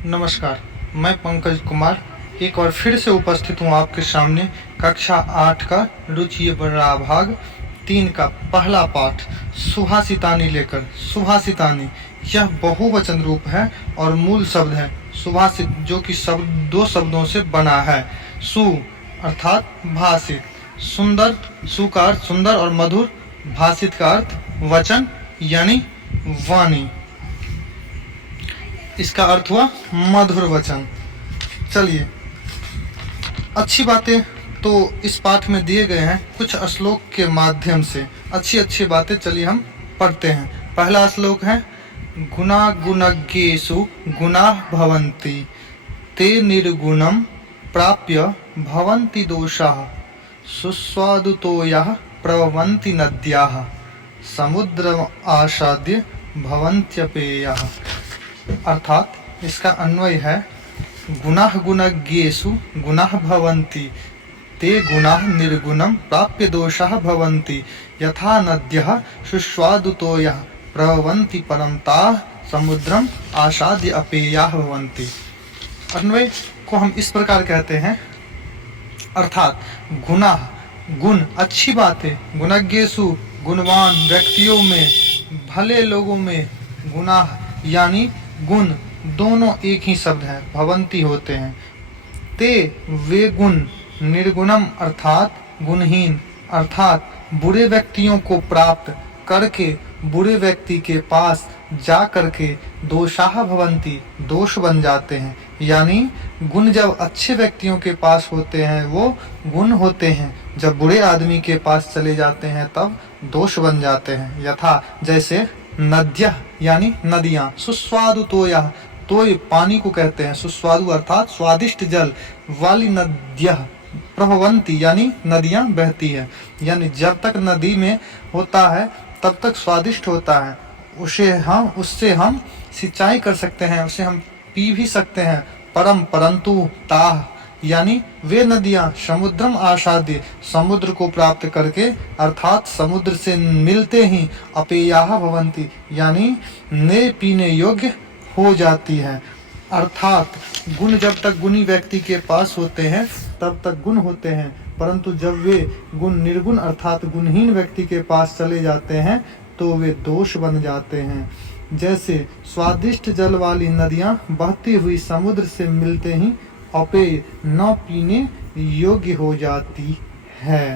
नमस्कार, मैं पंकज कुमार एक बार फिर से उपस्थित हूँ आपके सामने कक्षा 8 का रुचि बड़ा भाग 3 का पहला पाठ सुभाषितानी लेकर। सुभाषितानी यह बहुवचन रूप है और मूल शब्द है सुभाषित, जो कि दो शब्दों से बना है। सु अर्थात भाषित, सुंदर, सु का अर्थ सुंदर और मधुर, भाषित का अर्थ वचन यानी वाणी। इसका अर्थ हुआ मधुर वचन। चलिए, अच्छी बातें तो इस पाठ में दिए गए हैं कुछ श्लोक के माध्यम से। अच्छी बातें चलिए हम पढ़ते हैं। पहला श्लोक है गुणा गुणज्ञेषु गुणा भवन्ति ते निर्गुणम प्राप्य भवन्ति दोषाः सुस्वादुतोयः प्रवहन्ति नद्याः समुद्रम आसाद्य भवन्त्यपेयः। अर्थात इसका अन्वय है गुणाः गुणज्ञेषु गुणाः भवन्ति ते गुणाः निर्गुणं प्राप्य दोषाः भवन्ति यथा नद्यः सुस्वादुतोयः प्रवहन्ति परं ताः समुद्रम आसाद्य अपेयाः भवन्ति। अन्वय को हम इस प्रकार कहते हैं, अर्थात गुणाः गुण अच्छी बातें, गुणज्ञेषु गुणवान व्यक्तियों में, भले लोगों में, गुणाः यानी गुण दोनों एक ही शब्द है, भवंती होते हैं। ते वे गुण, निर्गुणम अर्थात गुणहीन, अर्थात बुरे व्यक्तियों को प्राप्त करके, बुरे व्यक्ति के पास जा करके दोषाः भवंती दोष बन जाते हैं। यानी गुण जब अच्छे व्यक्तियों के पास होते हैं वो गुण होते हैं, जब बुरे आदमी के पास चले जाते हैं तब दोष बन जाते हैं। यथा जैसे नद्यः यानी नदियाँ, सुस्वादु तोयः, तोय पानी को कहते हैं, सुस्वादु अर्थात स्वादिष्ट जल वाली नद्यः प्रभवंती यानी नदियाँ बहती है। यानी जब तक नदी में होता है तब तक स्वादिष्ट होता है, उससे हम सिंचाई कर सकते हैं, उसे हम पी भी सकते हैं। परंतु ताः यानी वे नदियाँ समुद्रम आसाद्य समुद्र को प्राप्त करके, अर्थात समुद्र से मिलते ही अपेयाः भवन्ति यानी ने पीने योग्य हो जाती है। अर्थात गुण जब तक गुणी व्यक्ति के पास होते हैं तब तक गुण होते हैं, परंतु जब वे गुण निर्गुण अर्थात गुणहीन व्यक्ति के पास चले जाते हैं तो वे दोष बन जाते हैं। जैसे स्वादिष्ट जल वाली नदियाँ बहती हुई समुद्र से मिलते ही अपेय न पीने योग्य हो जाती है।